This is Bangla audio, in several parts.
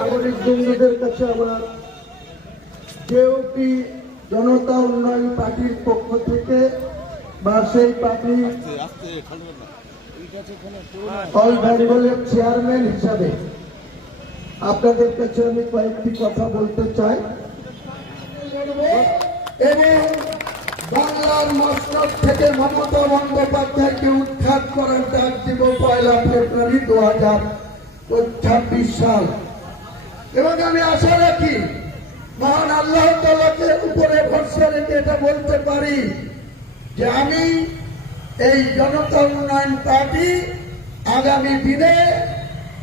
নাগরিকদের কাছে আমার জেওপি জনতা উন্নয়ন পার্টির পক্ষ থেকে বা সেই পার্টির অল বেঙ্গলের চেয়ারম্যান হিসাবে আপনাদের কাছে আমি কয়েকটি কথা বলতে চাই এবং বাংলার মসনদ থেকে মমতা বন্দ্যোপাধ্যায়কে উৎখাত করার ডাক দিব 1 ফেব্রুয়ারি 2026 সাল। এবং আমি আশা রাখি মহান আল্লাহ তাআলাকে উপরে ভরসা রেখে এটা বলতে পারি যে আমি এই জনতা উন্নয়ন পার্টি আগামী দিনে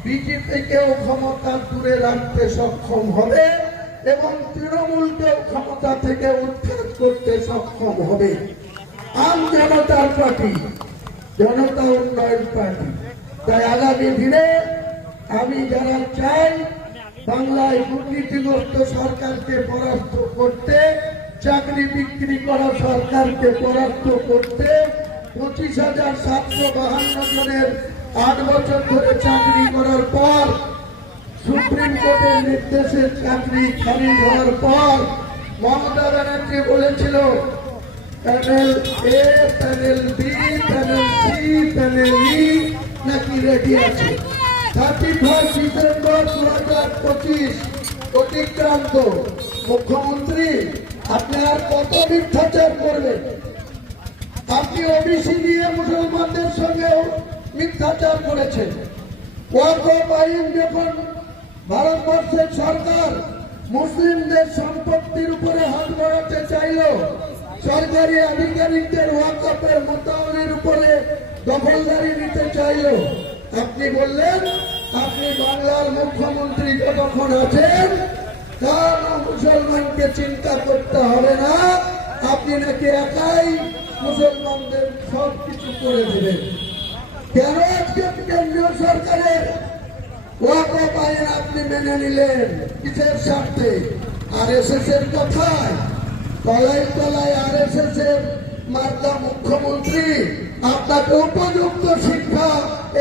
বিজেপিকেও ক্ষমতা দূরে রাখতে সক্ষম হবে এবং তৃণমূলকেও ক্ষমতা থেকে উৎখাত করতে সক্ষম হবে। আম জনতার পার্টি, জনতা উন্নয়ন পার্টি। তাই আগামী দিনে আমি যারা চাই বাংলায় দুর্নীতিগ্রস্ত সরকারকে পরাস্ত করতে, চাকরি বিক্রি করা সরকারকে পরাস্ত করতে, 25,752 জনের 8 বছর ধরে চাকরি করার পর সুপ্রিম কোর্টের নির্দেশে চাকরি খারিজ হওয়ার পর মমতা ব্যানার্জি বলেছিল panel A, panel B, panel C, panel E নাকি রেডি আছে। 31 ডিসেম্বর 2025 অতিক্রান্ত। মুখ্যমন্ত্রী আপনি আর কত মিথ্যাচার করবেন? আপনি ওবিসি নিয়ে মুসলমানদের সঙ্গেও মিথ্যাচার করেছেন। ওয়াকফ আইন যখন ভারতবর্ষের সরকার মুসলিমদের সম্পত্তির উপরে হাত বাড়াতে চাইল, সরকারি আধিকারিকদের ওয়াকফের মোতাবের উপরে দখলদারি নিতে চাইল, আপনি বললেন আপনি বাংলার মুখ্যমন্ত্রী যতক্ষণ আছেন তার মুসলমানকে চিন্তা করতে হবে না, আপনি নাকি একাই মুসলমানদের সবকিছু করে দেবেন। কেন আজকে কেন্দ্রীয় সরকারের ওয়াকফ আইন আপনি মেনে নিলেন? কিসের স্বার্থে? আরএসএস এর কথায়? তলায় তলায় আরএসএস এর মার্কা মুখ্যমন্ত্রী আপনাকে উপযুক্ত শিক্ষা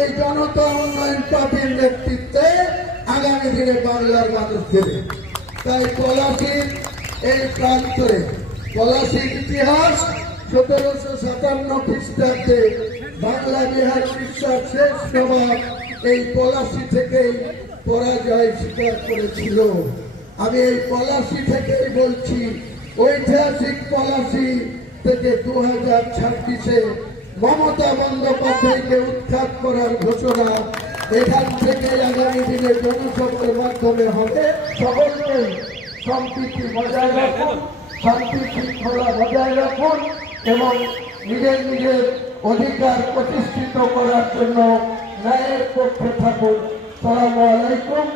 এই জনতা উন্নয়ন পার্টির নেতৃত্বে আগামী দিনে বাংলার মানুষ দেবে। তাই পলাশীর এই প্রান্তরে, পলাশীর ইতিহাস 1757 খ্রিস্টাব্দে বাংলা বিহার উড়িষ্যার শেষ নবাব এই পলাশী থেকেই পরাজয় স্বীকার করেছিল। আমি এই পলাশী থেকেই বলছি, ঐতিহাসিক পলাশী থেকে 2026-এ মমতা বন্দ্যোপাধ্যায়কে উৎখাত করার ঘোষণা এখান থেকে আগামী দিনে জনসভার মাধ্যমে হবে। সকলকে সম্প্রীতি বজায় রাখুন, শান্তি শৃঙ্খলা বজায় রাখুন এবং নিজের নিজের অধিকার প্রতিষ্ঠিত করার জন্য ন্যায়ের পক্ষে থাকুন। আসসালামু আলাইকুম।